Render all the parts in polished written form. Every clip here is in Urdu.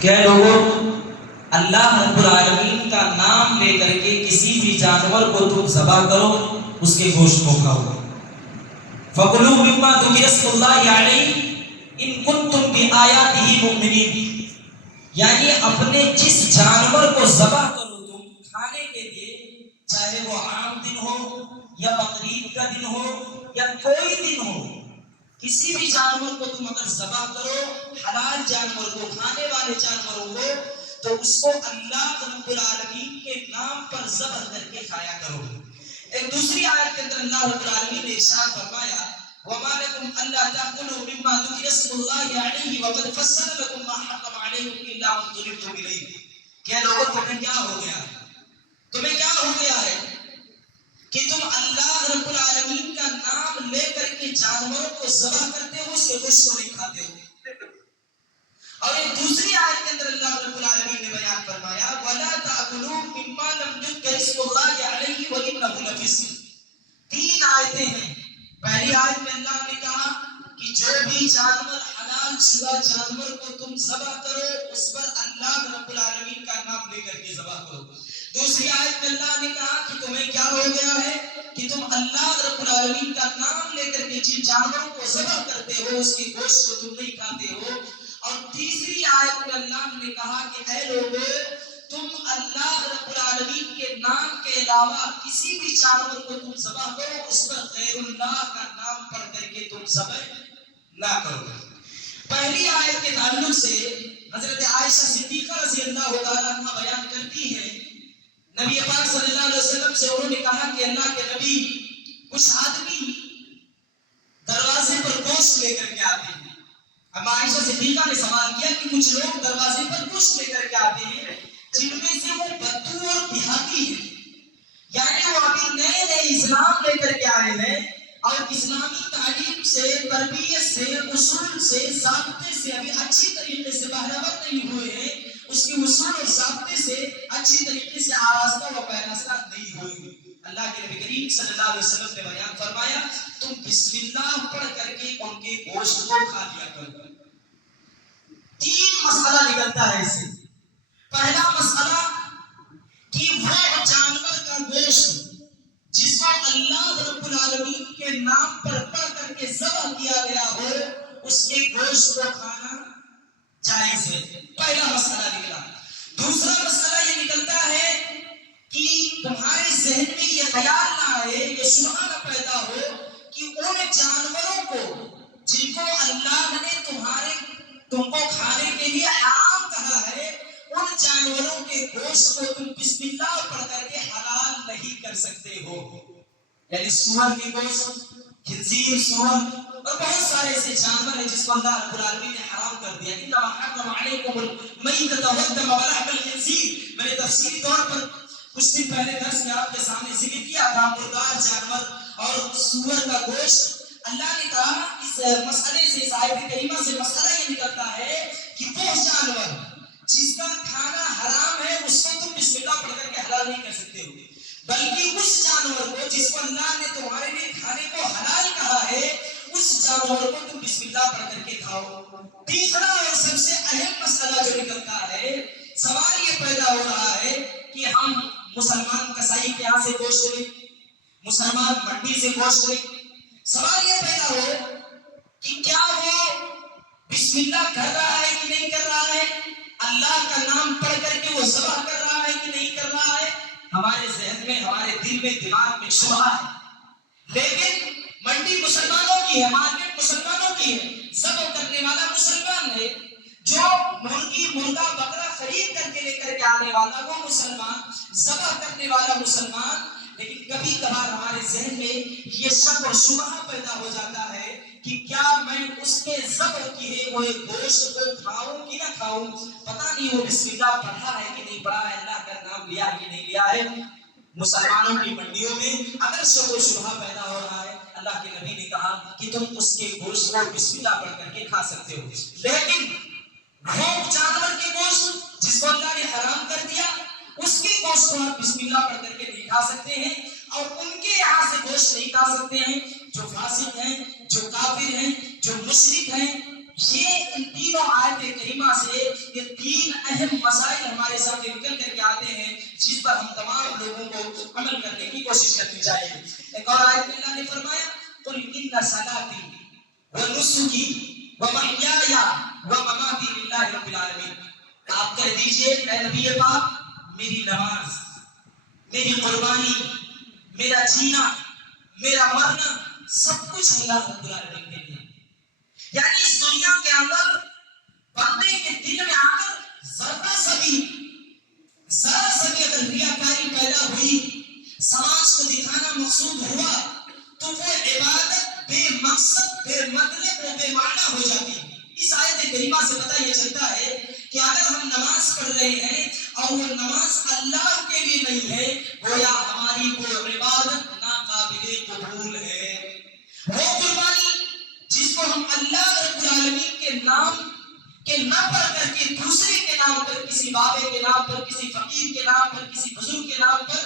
کہ لوگوں اللہ رب العالمین کا نام لے کر کے کسی بھی جانور کو تم ذبح کرو، اس کے گوشت کو کھاؤ۔ فَكُلُوا مِمَّا ذُكِرَ اسْمُ اللَّهِ عَلَيْهِ إِن كُنتُم بِآيَاتِهِ مُؤْمِنِينَ، یعنی اپنے جس جانور کو ذبح کرو تم کھانے کے لیے، چاہے وہ عام دن ہو یا بقرعید کا دن ہو یا کوئی دن ہو، کسی بھی جانور کو تم اگر ذبح کرو، حلال جانور کو، کھانے والے جانوروں کو، تو اس کو اللہ رب العالمین کے نام پر ذبح کر کے کھایا کرو۔ ایک دوسری آیت کے اندر اللہ رب العالمین نے ارشاد فرمایا وَمَا لَكُمْ أَلَّا تَأْكُلُوا مِمَّا ذُكِرَ اسْمُ اللَّهِ عَلَيْهِ وَقَدْ فَصَّلَ لَكُم مَّا حَرَّمَ عَلَيْكُمْ إِلَّا مَا اضْطُرِرْتُمْ إِلَيْهِ، کہ لوگوں تمہیں کیا ہو گیا ہے، تمہیں کیا ہو گیا ہے کہ تم اللہ رب العالمین کا نام لے کر کے جانوروں کو ذبح کرتے ہو، اس کے گوشت کو نہیں کھاتے ہو۔ اور ایک دوسری آیت کے اندر اللہ رب العالمین نے بیان فرمایا وَلَا تَأْكُلُوا مِمَّا لَمْ يُذْكَرِ اسْمُ اللَّهِ عَلَيْهِ وَإِنَّهُ لَفِسْقٌ۔ تین آیتیں ہیں۔ پہلی آیت میں اللہ نے کہا کہ جو بھی جانور حلال شدہ جانور کو تم ذبح کرو، اس پر اللہ رب العالمین کا نام لے کر کے ذبح کرو۔ دوسری آیت میں اللہ نے کہا کہ تمہیں کیا ہو گیا ہے کہ تم اللہ رب العالمین کا نام لے کر کے جن جانوروں کو ذبح کرتے ہو، اس کے گوشت کو تم نہیں کھاتے ہو۔ اور تیسری آیت میں اللہ نے کہا کہ اے لوگو، تم اللہ رب العالمین کے نام کے علاوہ کسی بھی جانور کو تم ذبح کرو، اس پر غیر اللہ کا نام پڑھ کر کے تم ذبح نہ کرو۔ پہلی آیت کے تعلق سے حضرت عائشہ صدیقہ رضی اللہ تعالیٰ عنہ بیان کرتی ہے، نبی پاک صلی اللہ علیہ وسلم سے انہوں نے کہا کہ اللہ کے نبی، کچھ آدمی دروازے پر گوشت لے کر کے آتے ہیں۔ اب عائشہ صدیقہ نے سوال کیا کہ کچھ لوگ دروازے پر گوشت لے کر کے آتے ہیں جن میں سے وہ بدو اور دیہاتی ہیں، یعنی وہ ابھی نئے نئے اسلام لے کر کے آئے ہیں اور اسلامی تعلیم سے، تربیت سے، اصول سے، ضابطے سے ابھی اچھی طریقے سے بہرور نہیں ہوئے ہیں، اس کے اصول اور ضابطے سے اچھی طریقے سے آراستہ و پیراستہ نہیں ہوئے۔ اللہ کے نبی کریم صلی اللہ علیہ وسلم نے بیان فرمایا تم بسم اللہ پڑھ کر کے ان کے گوشت کو کھا لیا کرو۔ تین مسئلہ نکلتا ہے اس سے۔ پہلا مسئلہ کہ وہ جانور کا گوشت جس کو اللہ رب العالمین کے نام پر پڑھ کر کے ذبح کیا گیا ہو، اس کے گوشت کو کھانا جائز ہے، پہلا مسئلہ نکلا۔ دوسرا مسئلہ یہ نکلتا ہے کہ تمہارے ذہن میں یہ خیال نہ آئے، یہ شبہ نہ پیدا ہو کہ ان جانوروں کو جن کو اللہ نے تم کو کھانے کے لیے حرام کہا ہے، ان جانوروں کے گوشت کو تم بسم اللہ پڑھ کر کے حلال نہیں کر سکتے ہو۔ یعنی سور کے گوشت، خنزیر، سور اور بہت سارے ایسے جانور ہیں جس کو اللہ رب العالمین نے حرام کر دیا۔ انما حرم علیکم المیتۃ والدم ولحم الخنزیر، میں نے تفصیلی طور پر کچھ دن پہلے درس میں آپ کے سامنے ذکر کیا تھا، مردار جانور اور سور کا گوشت۔ اللہ نے کہا اس مسئلے سے، اس آیت کریمہ سے مسئلہ یہ نکلتا ہے کہ وہ جانور جس کا کھانا حرام ہے، اس کو تم بسم اللہ پڑھ کر کے حلال نہیں کر سکتے ہو، بلکہ اس جانور کو جس کو اللہ نے تمہارے لیے کھانے کو حلال کہا ہے، اس جانور کو تم بسم اللہ پڑھ کر کے کھاؤ۔ تیسرا اور سب سے اہم مسئلہ جو نکلتا ہے، سوال یہ پیدا ہو رہا ہے کہ ہم مسلمان کسائی کے یہاں سے گوشت لیں، مسلمان منڈی سے گوشت لیں، سوال یہ پیدا ہو کہ کیا وہ بسم اللہ کر رہا ہے کہ نہیں کر رہا ہے، اللہ کا نام پڑھ کر کے وہ ذبح کر رہا ہے کہ نہیں کر رہا ہے۔ ہمارے ذہن میں، ہمارے دل میں، دماغ میں شبہ ہے، لیکن منڈی مسلمانوں کی ہے، مارکیٹ مسلمانوں کی ہے، ذبح کرنے والا مسلمان ہے، جو مرغی، مرغا، بکرا خرید کر کے لے کر کے آنے والا وہ مسلمان، ذبح کرنے والا مسلمان۔ لیکن کبھی کبھار ہمارے ذہن میں یہ شک اور شبہ پیدا ہو جاتا ہے کہ کیا میں اس کے ذبح کیے ہوئے گوشت کو کھاؤں کہ نہ کھاؤں، پتہ نہیں وہ بسم اللہ پڑھا ہے کہ نہیں پڑھا ہے، اللہ کا نام لیا ہے کہ نہیں لیا ہے۔ مسلمانوں کی منڈیوں میں اگر شک و شبہ پیدا ہو رہا ہے، اللہ کے نبی نے کہا کہ تم اس کے گوشت کو بسم اللہ پڑھ کر کے کھا سکتے ہو، لیکن وہ جانور کے گوشت جس کو اللہ نے حرام کر دیا، اس کے گوشت کو آپ بسم اللہ پڑھ کر کے نہیں کھا سکتے ہیں، اور ان کے یہاں سے گوشت نہیں کھا سکتے ہیں جو فاسق ہیں، جو کافر ہیں، جو مشرک ہیں۔ یہ ان تینوں آیت کریمہ سے یہ تین چاہیے. ایک اور آیت میں اللہ نے فرمایا قل ان صلاتی ونسکی ومحیای ومماتی للہ رب العالمین. آپ کہہ دیجئے اے نبی پاک میری نماز، میری قربانی، میرا جینا، میرا مرنا سب کچھ اللہ رب العالمین کے لیے. یعنی اس دنیا کے اندر بندے کے دل میں آ کر ذرا سا بھی اگر ریاکاری پیدا ہوئی، سماج کو دکھانا مقصود ہوا، تو وہ عبادت بے مقصد، بے مطلب و بے معنی ہو جاتی ہے. اس آیت کریمہ سے پتہ یہ چلتا ہے کہ اگر ہم نماز پڑھ رہے ہیں اور وہ نماز اللہ کے لیے نہیں ہے، گویا ہماری وہ عبادت ناقابل قبول ہے. وہ قربانی جس کو ہم اللہ رب العالمین کے نام کہ نہ پڑھ کر کے دوسرے کے نام پر، کسی بابے کے نام پر، کسی فقیر کے نام پر، کسی بزرگ کے نام پر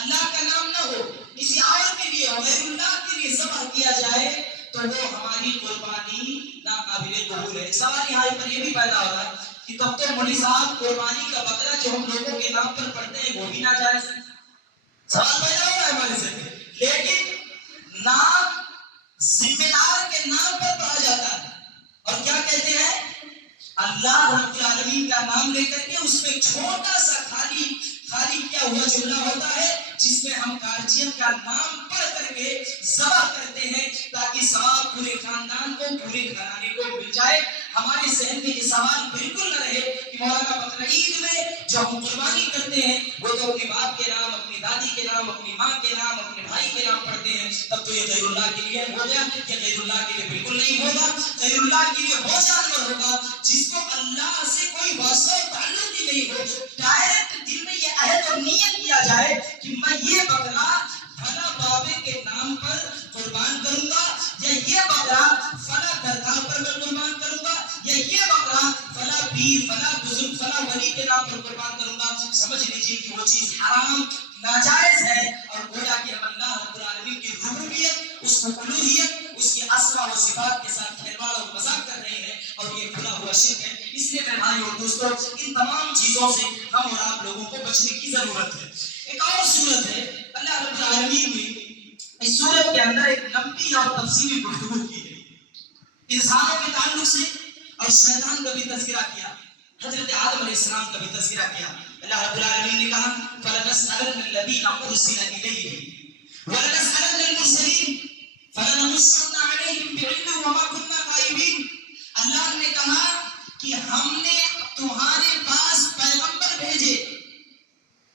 اللہ کا نام نہ ہو، کسی اور کے لیے غیر اللہ کے لیے ذبح کیا جائے تو وہ ہماری قربانی ناقابل قبول ہے. سوال یہاں پر یہ بھی پیدا ہو رہا ہے کہ تب تو مولوی صاحب قربانی کا بکرا جو ہم لوگوں کے نام پر پڑھتے ہیں وہ بھی ناجائز ہے. سوال پیدا ہو رہا ہے ہمارے ذہن میں. لیکن نام ذمہ دار کے نام پر پڑھا جاتا ہے اور کیا کہتے ہیں اللہ رب العالمین کا نام لے کر کے اس میں چھوٹا سا خالی کیا ہوا جملہ ہوتا ہے جس میں ہم گارجین کا نام پڑھ کر کے ذبح کرتے ہیں تاکہ ثواب پورے خاندان کو، پورے گھرانے کو مل جائے. ہمارے ذہن میں یہ سوال بالکل نہ رہے کہ مولانا بقرعید میں جو ہم قربانی کرتے ہیں وہ تو اپنے باپ کے نام، اپنی دادی کے نام، اپنی ماں کے نام، اپنے بھائی کے نام پڑھتے ہیں، تب تو یہ غیر اللہ کے لیے ہو گیا. یہ غیر اللہ کے لیے بالکل نہیں ہوگا. غیر اللہ کے لیے وہ جانور ہوگا جس کو اللہ سے کوئی واسطہ تعلق ہی نہیں ہو، ڈائریکٹ دل میں یہ عہد اور نیت کیا جائے کہ میں یہ بکرا فلاں بابے کے نام پر قربان کروں گا، یا یہ بکرا فلاں درگاہ پر میں قربان کروں گا، یا یہ بکرا فلاں پیر، فلاں بزرگ، فلاں ولی کے نام پر قربان کروں گا. سمجھ لیجیے کہ وہ چیز حرام، ناجائز ہے. اور گویا کہ ہم اللہ رب العالمین کی ربوبیت، اس کی الوہیت، اس کی اسماء و صفات کے ساتھ کھلواڑ اور مذاق کر رہے ہیں اور یہ کھلا ہوا شرک ہے. اس لیے میرے بھائی اور دوستوں ان تمام چیزوں سے ہم اور آپ لوگوں کو بچنے کی ضرورت ہے. ایک اور صورت ہے اللہ رب العالمین نے اس صورت کے اندر ایک لمبی اور تفصیلی گفتگو کی ہے انسانوں کے تعلق سے اور شیطان کا بھی تذکرہ کیا، حضرت آدم علیہ السلام کا بھی تذکرہ کیا. اللہ رب العالمین نے کہا فَلَنَسْأَلَنَّ الَّذِينَ أُرْسِلَ إِلَيْهِمْ وَلَنَسْأَلَنَّ الْمُرْسَلِينَ فَلَنَقُصَّنَّ عَلَيْهِمْ بِعِلْمٍ وَمَا كُنَّا غَائِبِينَ. اللہ نے کہا کہ ہم نے تمہارے پاس پیغمبر بھیجے.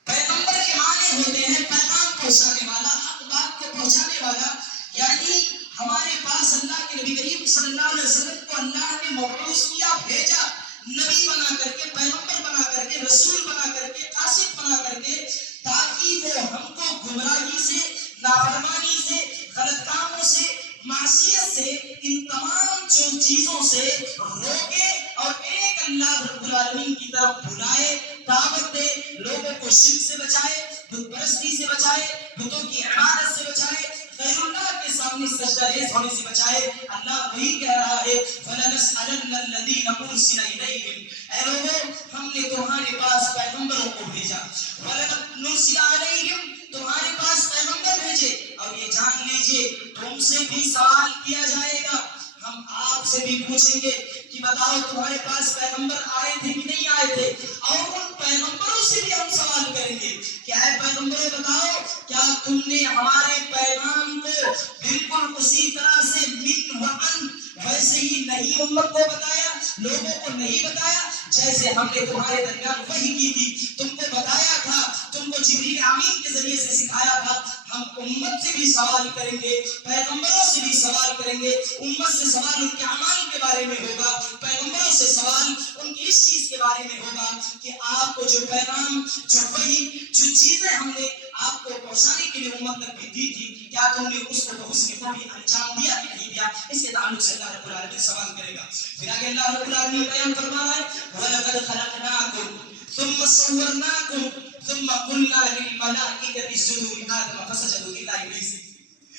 پیغمبر کے معنی ہوتے ہیں پیغام پہنچانے والا، حق بات کو پہنچانے والا. یعنی ہمارے پاس اللہ کے نبی کریم صلی اللہ علیہ وسلم کو اللہ نے مبعوث کیا، بھیجا، نبی بنا کر کے، پیغمبر بنا کر کے، رسول بنا کر کے، قاصد بنا کر کے، تاکہ وہ ہم کو گمراہی سے، نافرمانی سے، غلط کاموں سے، معصیت سے، ان تمام چیزوں سے روکے اور ایک اللہ رب العالمین کی طرف بلائے، دعوت دے، لوگوں کو شرک سے بچائے، بت پرستی سے بچائے، بتوں کی عبادت سے بچائے، غیر اللہ کے سامنے سجدہ ریز ہونے سے بچائے. اللہ وہی کہہ رہا ہے فَلَنَسْأَلَنَّ الَّذِينَ أُرْسِلَ إِلَيْهِمْ. اے لوگوں ہم نے تمہارے پاس پیغمبروں کو بھیجا. وَلَنُرْسِلَ عَلَيْهِمْ تمہارے پاس پیغمبر بھیجے. اور یہ جان لیجئے تم سے بھی سوال کیا جائے گا. ہم آپ سے بھی پوچھیں گے کہ بتاؤ تمہارے پاس پیغمبر آئے تھے کہ نہیں آئے تھے. اور ان پیغمبروں سے بھی ہم سوال کریں گے کہ اے پیغمبروں بتاؤ کیا تم نے ہمارے پیغام کو بالکل اسی طرح سے من وعن ویسے ہی نہیں امت کو بتایا، لوگوں کو نہیں بتایا جیسے ہم نے تمہارے درمیان وحی کی تھی، تم کو بتایا تھا، تم کو جبریل امین کے ذریعے سے سکھایا تھا. ہم امت سے بھی سوال کریں گے، پیغمبروں سے بھی سوال کریں گے. امت سے سوال ان کے اعمال کے بارے میں ہوگا، پیغمبروں سے سوال ان کی اس چیز کے بارے میں ہوگا کہ آپ کو جو پیغام، جو وحی، جو چیزیں ہم نے آپ کو پہنچانے کے لیے امت تک بھی دی تھی، کیا تم نے اس کو بحسن خوبی انجام دیا کہ نہیں دیا. اس کے تعلق سے اللہ رب العالمین سوال کرے گا. پھر آگے اللہ رب العالمین بیان فرما رہا ہے وَلَقَدْ خَلَقْنَاكُمْ ثُمَّ صَوَّرْنَاكُمْ ثُمَّ قُلْنَا لِلْمَلَائِكَةِ اسْجُدُوا لِآدَمَ فَسَجَدُوا إِلَّا إِبْلِيسَ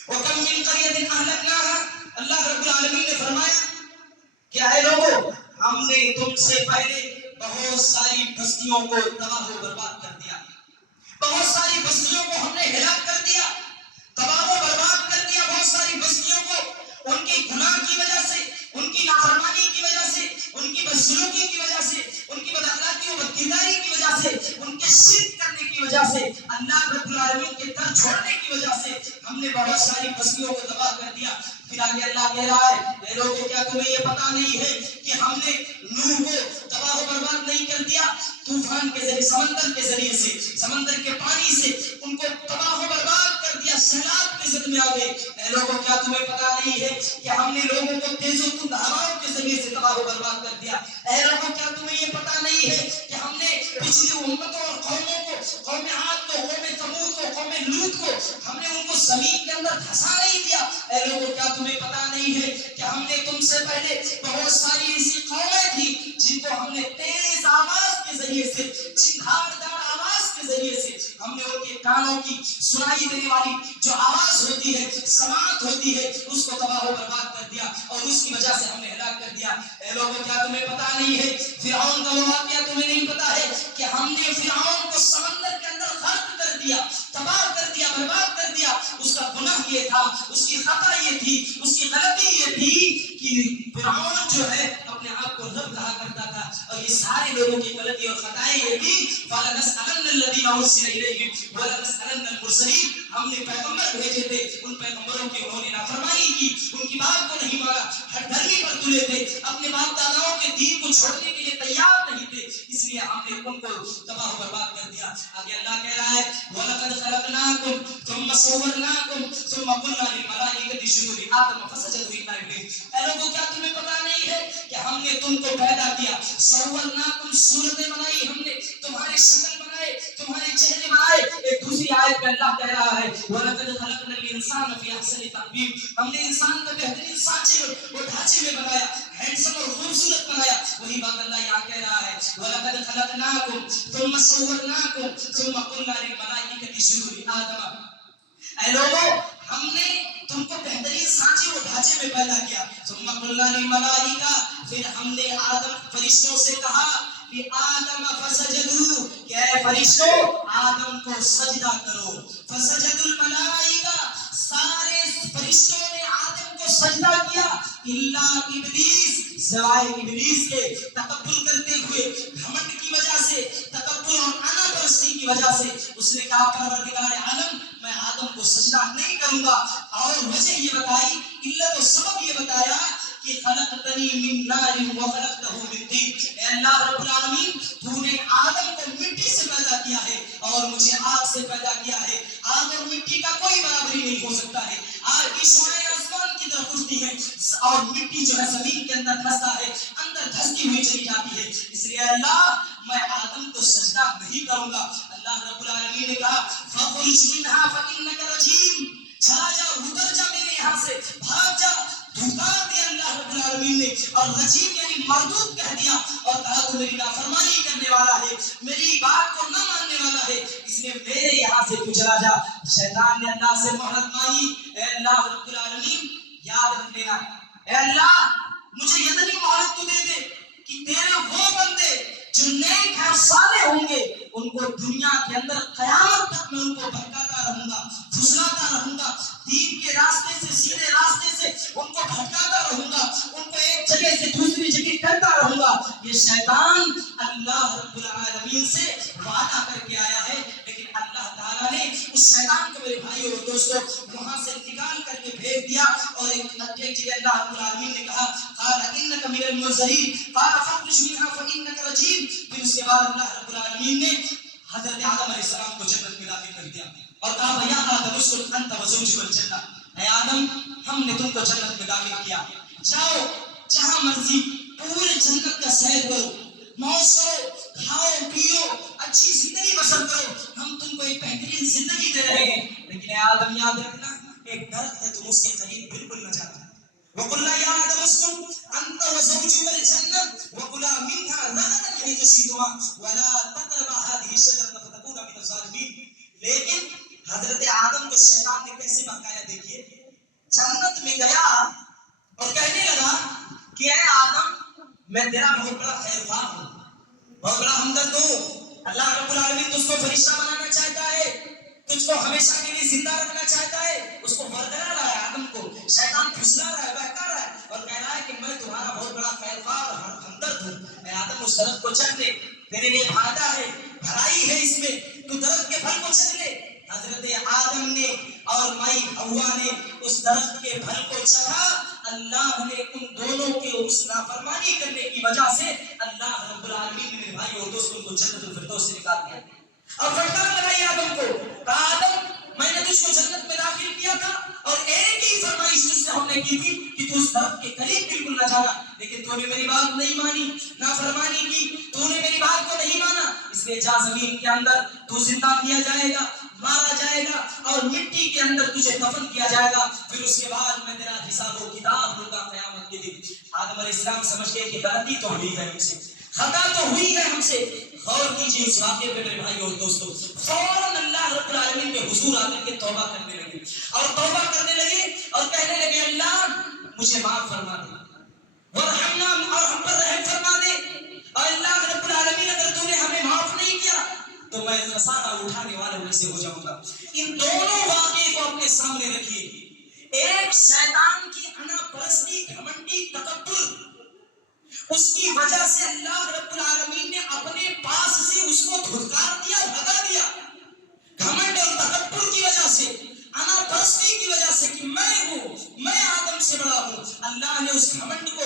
وَكَمْ مِنْ قَرْيَةٍ أَهْلَكْنَاهَا. اللہ رب العالمین نے فرمایا کہ اے لوگوں ہم نے تم سے پہلے بہت ساری بستیوں کو تباہ و برباد کر دیا، بہت ساری بستیوں کو ہم نے ہلاک کر دیا ان کے گناہ کی وجہ سے، ان کی نافرمانی کی وجہ سے، ان کی بدسلوکی کی وجہ سے، ان کی بداخلاقی و بدکرداری کی وجہ سے، ان کے شرک کرنے کی وجہ سے، اللہ رب العالمین کے در چھوڑنے کی وجہ سے ہم نے بہت ساری بستیوں کو تباہ کر دیا۔ پھر آگے اللہ کہہ رہا ہے اے لوگوں کیا تمہیں یہ پتا نہیں ہے کہ ہم نے نوح کو تباہ و برباد نہیں کر دیا؟ طوفان کے ذریعے، سمندر کے ذریعے سے، سمندر کے پانی سے ان کو تباہ و برباد کر دیا، سیلاب کے زد میں آ گئے۔ اے لوگوں کیا تمہیں پتا نہیں ہے کہ ہم نے لوگوں کو تیز و تند ہواؤں کے ذریعے سے تباہ و برباد کر دیا؟ اے لوگوں کیا تمہیں یہ پتا نہیں ہے کہ ہم نے پچھلی امتوں اور قوموں کو، قوم عاد کو، قوم ثمود کو، قوم لوط کو، ہم نے ان کو زمین کے اندر دھسا نہیں دیا؟ اے لوگوں کیا تمہیں پتا نہیں ہے کہ ہم نے تم سے پہلے بہت ساری ایسی قومیں تھی جن کو ہم نے تیز آواز کے ذریعے سے، چنگھاڑ دار آواز کے ذریعے سے، ہم نے ان کے کانوں کی سنائی دینے والی جو آواز ہوتی ہے، سماعت ہوتی ہے، اس کو تباہ و برباد کر دیا اور اس کی وجہ سے ہم نے ہلاک کر دیا۔ اے لوگوں کیا تمہیں پتا نہیں ہے، فرعون کا وہ واقعہ تمہیں نہیں پتا ہے کہ ہم نے فرعون کو سمندر کے اندر غرق کر دیا، تباہ کر دیا، برباد کر دیا۔ اس کا گناہ یہ تھا، اس کی خطا یہ تھی، اس کی غلطی یہ تھی کہ فرعون جو ہے اپنے آپ کو رب کہا کرتا تھا، اور یہ سارے لوگوں کی غلطی اور خطائیں یہ تھی۔ فَلَنَسْأَلَنَّ الَّذِينَ أُرْسِلَ إِلَيْهِمْ وَلَنَسْأَلَنَّ الْمُرْسَلِينَ۔ ہم نے پیغمبر بھیجے تھے، ان پیغمبروں کی انہوں نے نافرمانی کی، ان کی بات کو نہیں مانا، ہٹ دھرمی پر تلے تھے، اپنے باپ داداؤں کے دین کو چھوڑنے کے لیے تیار نہیں تھے، اس لیے ہم نے ان کو تباہ و برباد کر دیا۔ آگے اللہ کہہ رہا ہے وَلَقَدْ خَلَقْنَاكُمْ ثُمَّ صَوَّرْنَاكُمْ ثُمَّ قُلْنَا لِلْمَلَائِكَةِ اسْجُدُوا لِآدَمَ فَسَجَدُوا إِلَّا إِبْلِيسَ۔ اے لوگوں کیا تمہیں پتا نہیں ہے کہ ہم نے تم کو پیدا کیا، صورناکم، صورتیں بنائی ہم نے، تمہارے شکل بنائے، تمہارے چہرے بنائے۔ ایک دوسری آیت میں اللہ کہہ رہا ہے وَلَقَدْ خَلَقْنَا الْإِنسَانَ فِي أَحْسَنِ تَقْوِيمٍ۔ ہم نے انسان کو بہترین سانچے اور ڈھانچے میں بنایا، ہینڈسم اور خوبصورت بنایا۔ وہی بات اللہ یہاں کہہ رہا ہے وَلَقَدْ خَلَقْنَاكُمْ ثُمَّ صَوَّرْنَاكُمْ ثُمَّ قُلْنَا لِلْمَلَائِكَةِ اسْجُدُوا لِآدَمَ۔ اے لوگوں ہم نے تم کو بہترین سانچے و ڈھانچے میں پیدا کیا، ثم قلنا للملائکہ، پھر ہم نے آدم فرشتوں سے کہا لآدم فسجدوا، کہ اے فرشتوں آدم کو سجدہ کرو۔ فسجد الملائکہ، سارے فرشتوں نے آدم کو سجدہ کیا، الا ابلیس، سوائے ابلیس کے، تکبر کرتے ہوئے، گھمنڈ کی وجہ سے، تکبر اور انا پرستی کی وجہ سے اس نے کہا پروردگار عالم میں آدم کو سجدہ نہیں کروں گا، اور وجہ یہ بتائی، علت و سبب یہ بتایا کہ خلقتنی من نار وخلقتہ من طین، اے اللہ رب العالمین تو نے آدم کو مٹی سے پیدا کیا ہے اور مجھے آگ سے پیدا کیا ہے، آگ اور مٹی کا کوئی برابری نہیں ہو سکتا ہے، آگ کی شعاعیں آسمان کی طرف اٹھتی ہیں اور مٹی جو ہے زمین کے اندر دھستا ہے، اندر دھستی ہوئی چلی جاتی ہے، اس لیے اللہ میں آدم کو سجدہ نہیں کروں گا۔ اللہ رب العالمین نے کہا فَخْرُجْ مِنْهَا فَإِنَّكَ رَجِيمٌ، چلا جا، اتر جا میرے یہاں سے، بھاگ جا، دھکار دیا اللہ رب العالمین نے، اور رجیم یعنی مردود کہہ دیا اور کہا تو میری نافرمانی کرنے والا ہے، میری بات کو نہ ماننے والا ہے، اس لیے میرے یہاں سے تو چلا جا۔ شیطان نے اللہ سے مہلت مانگی، اے اللہ رب العالمین یاد رکھ لینا، اے اللہ مجھے اتنی مہلت تو دے دے کہ تیرے وہ بندے جو نیک ہیں صالح ہوں گے ان کو دنیا کے اندر قیامت تک میں ان کو بھٹکاتا رہوں گا، پھسلاتا رہوں گا، دین کے راستے سے، سیدھے راستے سے ان کو بھٹکاتا رہوں گا، ان کو ایک جگہ سے دوسری جگہ کرتا رہوں گا۔ یہ شیطان اللہ رب العالمین سے وعدہ کر کے آیا ہے، لیکن اللہ تعالیٰ نے اس شیطان کو میرے بھائیوں اور دوستوں وہاں سے نکال کر کے بھیج دیا، اور ایک جگہ اللہ رب العالمین نے کہا قال انک من المنذرین قال فاخرج منها فانک رجیم، پھر اس کے بعد اللہ رب العالمین نے حضرت آدم علیہ السلام کو جنت میں داخل کر دیا اور کہا بھیا آدم اسکن انت وزوجک الجنہ، اے آدم ہم نے تم کو جنت میں داخل کیا، جاؤ جہاں مرضی پورے جنت کا سیر کرو، موج کرو، کھاؤ پیو، اچھی زندگی بسر کرو، ہم تم کو ایک بہترین زندگی دے رہے ہیں، لیکن اے آدم یاد رکھنا ایک درخت ہے، تم اس کے قریب بالکل نہ جانا۔ وَقُلْنَا يَا آدَمُ اسْكُنْ أَنْتَ وَزَوْجُكَ الْجَنَّةَ وَكُلَا مِنْهَا رَغَدًا حَيْثُ شِئْتُمَا وَلَا تَقْرَبَا هَٰذِهِ الشَّجَرَةَ فَتَكُونَا مِنَ الظَّالِمِينَ۔ لیکن حضرت آدم کو شیطان نے کیسے بہکایا دیکھیے، جنت میں گیا اور کہنے لگا کہ اے آدم میں تیرا بہت بڑا خیر خواہ ہوں، بہت بڑا ہمدرد ہوں، اللہ رب العالمین تجھ کو فرشتہ بنانا چاہتا ہے، تجھ کو ہمیشہ کے لیے زندہ رکھنا چاہتا ہے، اس کو برقرار لایا آدم کو شیطان پھسلا رہا ہے، بہکا رہا ہے اور کہہ رہا ہے کہ میں تمہارا بہت بڑا خیرخواہ اور ہمدرد ہوں، اے آدم اس درخت کو چکھ لے، تیرے لیے فائدہ ہے، بھلائی ہے اس میں، تو درخت کے پھل کو چکھ لے۔ حضرت آدم نے اور مائی حوا نے اس درخت کے پھل کو چکھا، اللہ نے ان دونوں کے اس نافرمانی کرنے کی وجہ سے اللہ رب العالمین نے میرے بھائی اور دوستوں کو جنت الفردوس سے نکال دیا۔ اب فٹکار لگائی آدم کو، کہا آدم میں نے تجھ کو جنت میں داخل کیا تھا اور ایک ہی فرمائش تجھ سے ہم نے کی تھی کہ تو اس درخت کے قریب بالکل نہ جانا، لیکن تو نے میری بات نہیں مانی، نافرمانی کی، تو نے میری بات کو نہیں مانا، اس لیے جا زمین کے اندر تو زندہ کیا جائے گا، مارا جائے گا اور مٹی کے اندر تجھے دفن کیا جائے گا، پھر اس کے بعد میں تیرا حساب و کتاب لوں گا قیامت کے دن۔ آدم علیہ السلام سمجھ گئے کہ غلطی تو ہوئی ہے ہم سے، خطا تو ہوئی ہے ہم سے۔ غور کیجیے اس واقعے پہ میرے بھائی اور دوستوں، فوراً اللہ رب العالمین کے حضور آ کر کے توبہ کرنے لگے اور توبہ کرنے لگے اور کہنے لگے اللہ مجھے معاف فرما دے، ورحمنا اور ہم پر رحم فرما دے، اور اللہ رب العالمین اگر تو نے ہمیں معاف نہیں کیا تو میں خسارہ اٹھانے والوں میں سے ہو جاؤں گا۔ ان دونوں واقعے کو اپنے سامنے رکھیے، ایک شیطان کی انا پرستی، گھمنڈی، تکبر، اس کی وجہ سے اللہ رب العالمین نے اپنے پاس سے اس کو دھتکار دیا، بھگا دیا، گھمنڈ اور تکبر کی وجہ سے، انا پرستی کی وجہ سے کہ میں ہوں، میں آدم سے بڑا ہوں، اللہ نے اس گھمنڈ کو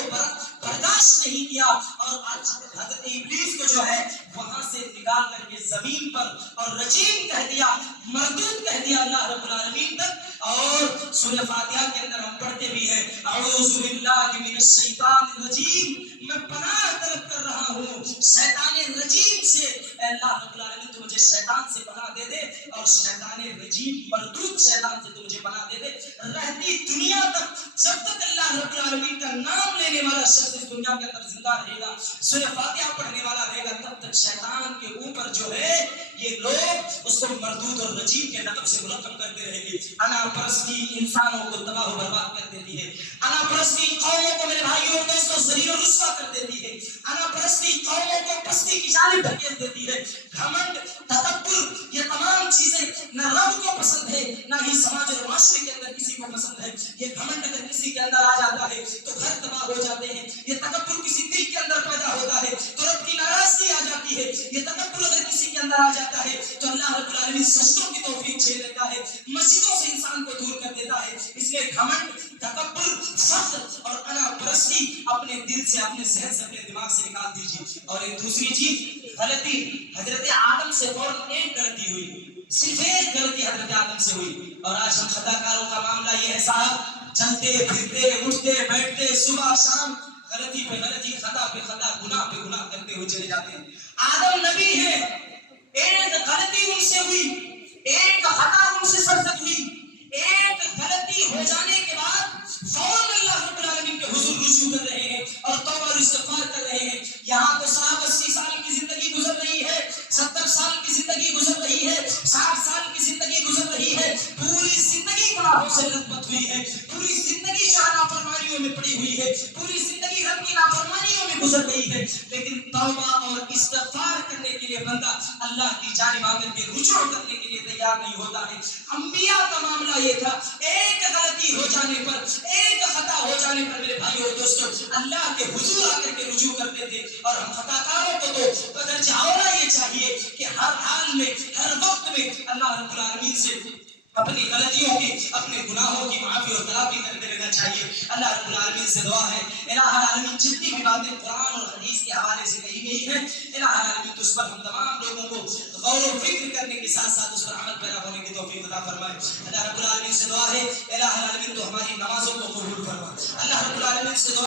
برداشت نہیں کیا اور آج حضرت ابلیس کو جو ہے وہاں سے نکال کر کے زمین پر اور رجیم کہہ دیا، مردود کہہ دیا اللہ رب العالمین تک۔ اور سورہ فاتحہ کے اندر ہم پڑھتے بھی ہیں اعوذ باللہ من الشیطان الرجیم، میں پناہ طلب کر رہا ہوں شیطان رجیم سے، اے اللہ رب العالمین تو مجھے شیطان سے پناہ دے دے اور شیطان رجیم مردود شیطان سے تو مجھے پناہ دے دے۔ رہتی دنیا تک جب تک اللہ رب العالمین کا نام لینے والا شخص اس دنیا کے اندر زندہ رہے گا، سورہ فاتحہ پڑھنے والا رہے گا، تب تک شیطان کے اوپر جو ہے یہ لوگ اس کو مردود اور رجیم کے لقب سے ملقب کرتے رہیں گے۔ انا پرستی انسانوں کو تباہ و برباد کر دیتی ہے، انا پرستی قوموں کو میرے بھائیوں اور دوستوں ذلیل و رسوا کر دیتی ہے، انا پرستی قوموں کو پستی کی جانب دھکیل دیتی ہے۔ گھمنڈ، تکبر، یہ تمام چیزیں نہ رب کو پسند ہے نہ ہی سماج اور معاشرے کے اندر کسی کو پسند ہے۔ یہ گھمنڈ اگر کسی کے اندر آ جاتا ہے تو گھر تباہ ہو جاتے ہیں، یہ تکبر کسی دل کے اندر پیدا ہوتا ہے تو رب کی ناراضگی آ جاتی ہے، یہ تکبر اگر کسی کے اندر آ جاتا ہے تو اللہ رب العالمین سجدوں کی توفیق چھین لیتا ہے، مسجدوں سے انسان کو دور کر دیتا ہے۔ اس لیے گھمنڈ، تکبر، فخر اور انا پرستی اپنے دل سے، اپنے ذہن سے، اپنے دماغ سے نکال دیجیے۔ اور ایک دوسری چیز، غلطی، حضرت آدم سے فوراً ایک غلطی ہوئی، صرف ایک غلطی حضرت آدم سے ہوئی، اور آج ہم خطا کاروں کا معاملہ یہ ہے صاحب، چلتے پھرتے اٹھتے بیٹھتے صبح شام غلطی پہ غلطی، خطا پہ خطا، گناہ پہ گناہ کرتے ہوئے چلے جاتے ہیں۔ آدم نبی ہے، ایک غلطی ان سے ہوئی، ایک خطا ان سے سرزد ہوئی، ایک غلطی ہو جانے کے بعد فوراً اللہ رب العالمین کے حضور رجوع کر رہے ہیں اور توبہ اور استغفار کر رہے ہیں۔ یہاں تو صاحب 80 سال کی زندگی گزر رہی ہے، 70 سال کی زندگی گزر رہی ہے، 60 سال کی زندگی گزر رہی ہے، پوری زندگی گناہوں سے لطمت ہوئی ہے، پوری زندگی جو ہے نافرمانیوں میں پڑی ہوئی ہے، پوری زندگی رب کی نافرمانیوں میں گزر گئی ہے، لیکن توبہ اور استغفار کرنے کے لیے بندہ اللہ کی جانب آ کر کے رجوع کرنے کے لیے تیار نہیں ہوتا ہے۔ انبیاء کا معاملہ یہ تھا، ایک غلطی ہو جانے پر، ایک خطا ہو جانے پر میرے بھائی اور دوستوں اللہ کے حضور آ کر کے رجوع کرتے تھے۔ اور ہم خطا کاروں کو تو بدرجہ اولا یہ چاہیے کہ ہر حال میں، ہر وقت میں اللہ رب العالمین سے اپنی غلطیوں کی، اپنے گناہوں کی معافی اور تلافی کرتے رہنا چاہیے۔ اللہ رب العالمین سے دعا ہے الہ العالمین جتنی بھی باتیں قرآن اور حدیث کے حوالے سے کہی گئی ہیں، الہ العالمین اس پر ہم تمام لوگوں کو غور و فکر کرنے کے ساتھ ساتھ اس پر عمل پیرا ہونے کی توفیق عطا فرمائے۔ اللہ رب العالمین سے دعا ہے الہ العالمین تو ہماری نمازوں کو قبول فرما۔ اللہ رب العالمین سے دعا